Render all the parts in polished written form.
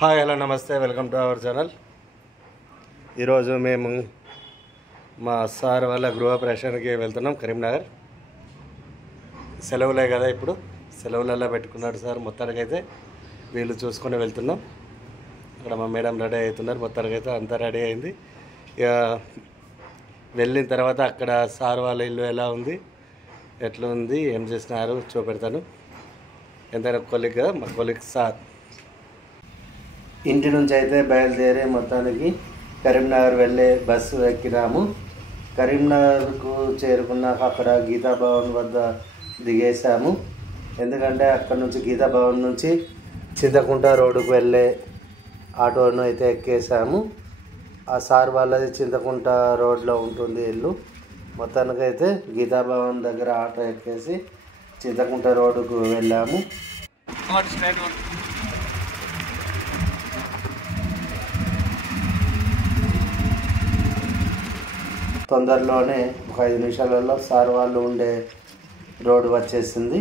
Hi hello నమస్తే, welcome to our channel. ఈరోజు మేము మా సార్ వాళ్ళ గృహప్రవేశానికి వెళ్తున్నాం కరీంనగర్. సెలవులే కదా, ఇప్పుడు సెలవులలో పెట్టుకున్నాడు సార్. మొత్తానికైతే వీళ్ళు చూసుకొని వెళ్తున్నాం. అక్కడ మా మేడం రెడీ అవుతున్నారు. మొత్తానికైతే అంతా రెడీ అయింది. ఇక వెళ్ళిన తర్వాత అక్కడ సార్ వాళ్ళ ఇల్లు ఎలా ఉంది, ఎట్లా ఉంది, ఏం చేసినారు చూపెడతాను. ఎంతైనా కొలిక్ కదా, మా కొలిక్ సార్. ఇంటి నుంచి అయితే బయలుదేరి మొత్తానికి కరీంనగర్ వెళ్ళే బస్సు ఎక్కినాము. కరీంనగర్కు చేరుకున్నాక అక్కడ గీతాభవన్ వద్ద దిగేసాము. ఎందుకంటే అక్కడ నుంచి గీతాభవన్ నుంచి చింతకుంట రోడ్డుకు వెళ్ళే ఆటోను అయితే ఎక్కేసాము. ఆ సార్ వాళ్ళది చింతకుంట రోడ్లో ఉంటుంది ఇల్లు. మొత్తానికైతే గీతాభవన్ దగ్గర ఆటో ఎక్కేసి చింతకుంట రోడ్డుకు వెళ్ళాము. తొందరలోనే ఒక 5 నిమిషాలలో సార్ వాళ్ళు ఉండే రోడ్డు వచ్చేసింది.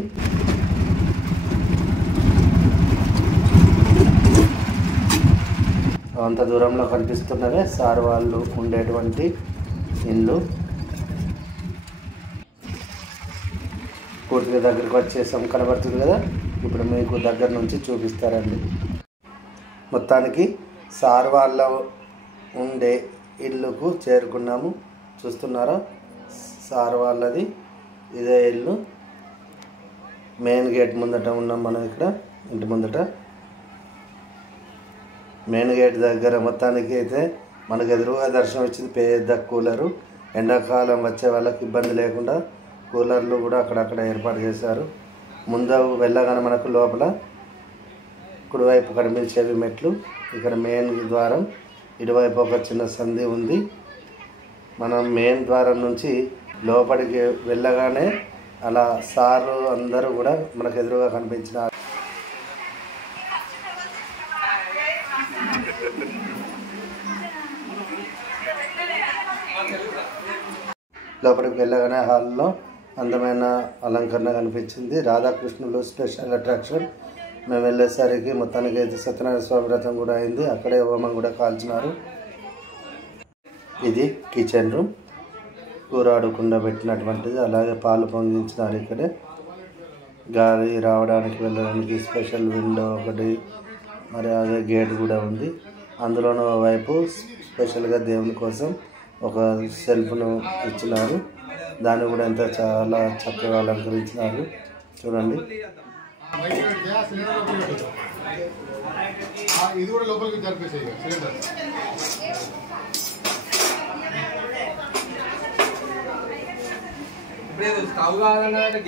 అంత దూరంలో కనిపిస్తున్నదే సార్ వాళ్ళు ఉండేటువంటి ఇల్లు. పూర్తిగా దగ్గరికి వచ్చేసాం, కనబడుతుంది కదా. ఇప్పుడు మీకు దగ్గర నుంచి చూపిస్తారండి. మొత్తానికి సార్ వాళ్ళ ఉండే ఇల్లుకు చేరుకున్నాము. చూస్తున్నారా, సార్ వాళ్ళది ఇదే ఇల్లు. మెయిన్ గేట్ ముందట ఉన్నాం మనం ఇక్కడ, ఇంటి ముందట మెయిన్ గేట్ దగ్గర. మొత్తానికి అయితే మనకు ఎదురుగా దర్శనం వచ్చింది పెద్ద కూలరు. ఎండాకాలం వచ్చే వాళ్ళకి ఇబ్బంది లేకుండా కూలర్లు కూడా అక్కడక్కడ ఏర్పాటు చేశారు. ముందు వెళ్ళగానే మనకు లోపల కుడివైపు కనిపించేవి మెట్లు. ఇక్కడ మెయిన్ ద్వారం, ఇటువైపు ఒక చిన్న సంధి ఉంది. మనం మెయిన్ ద్వారం నుంచి లోపలికి వెళ్ళగానే అలా సారు అందరూ కూడా మనకు ఎదురుగా కనిపించిన లోపలికి వెళ్ళగానే హాల్లో అందమైన అలంకరణ కనిపించింది. రాధాకృష్ణులు స్పెషల్ అట్రాక్షన్. మేము వెళ్ళేసరికి మొత్తానికి అయితే సత్యనారాయణ స్వామి వ్రతం కూడా అయింది. అక్కడే హోమం కూడా కాల్చినారు. ఇది కిచెన్ రూమ్, కూర ఆడకుండా పెట్టినటువంటిది. అలాగే పాలు పొంగించినారు. ఇక్కడే గాలి రావడానికి వెళ్ళడానికి స్పెషల్ విండో ఒకటి, మరి అదే గేట్ కూడా ఉంది. అందులోనూ వైపు స్పెషల్గా దేవుని కోసం ఒక సెల్ఫ్ను ఇచ్చినారు. దాన్ని కూడా ఎంత చాలా చక్కగా అలంకరించినారు. చూడండి.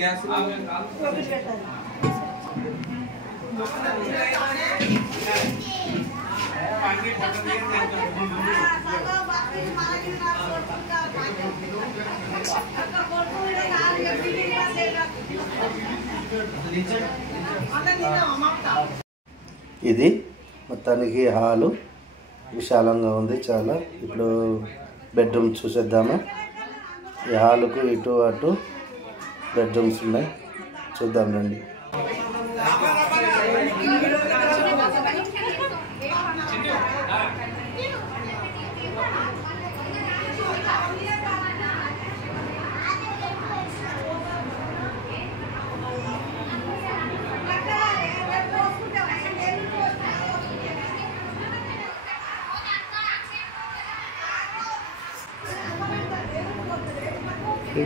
గ్యాస్ ఇది మొత్తానికి హాలు విశాలంగా ఉంది చాలా. ఇప్పుడు బెడ్రూమ్ చూసేద్దాము. ఈ హాలుకు ఇటు అటు బెడ్రూమ్స్ ఉన్నాయి, చూద్దాం రండి.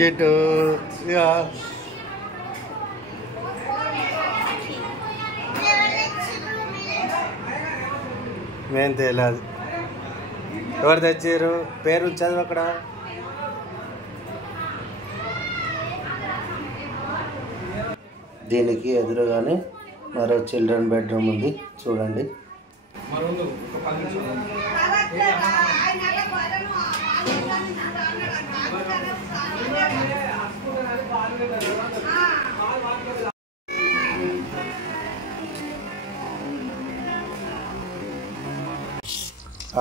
gitu ya. మేము తెలియదు ఎవరు తెచ్చారు, పేరు చదువు అక్కడ. దీనికి ఎదురుగానే మరో చిల్డ్రన్ బెడ్రూమ్ ఉంది, చూడండి.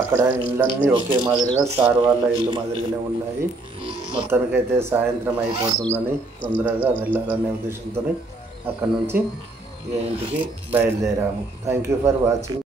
అక్కడ ఇళ్ళన్నీ ఒకే మాదిరిగా సార్ వాళ్ళ ఇల్లు మాదిరిగానే ఉన్నాయి. మొత్తానికైతే సాయంత్రం అయిపోతుందని తొందరగా వెళ్ళాలనే ఉద్దేశంతో అక్కడ నుంచి ఇంటికి బయలుదేరాము. Thank you for watching.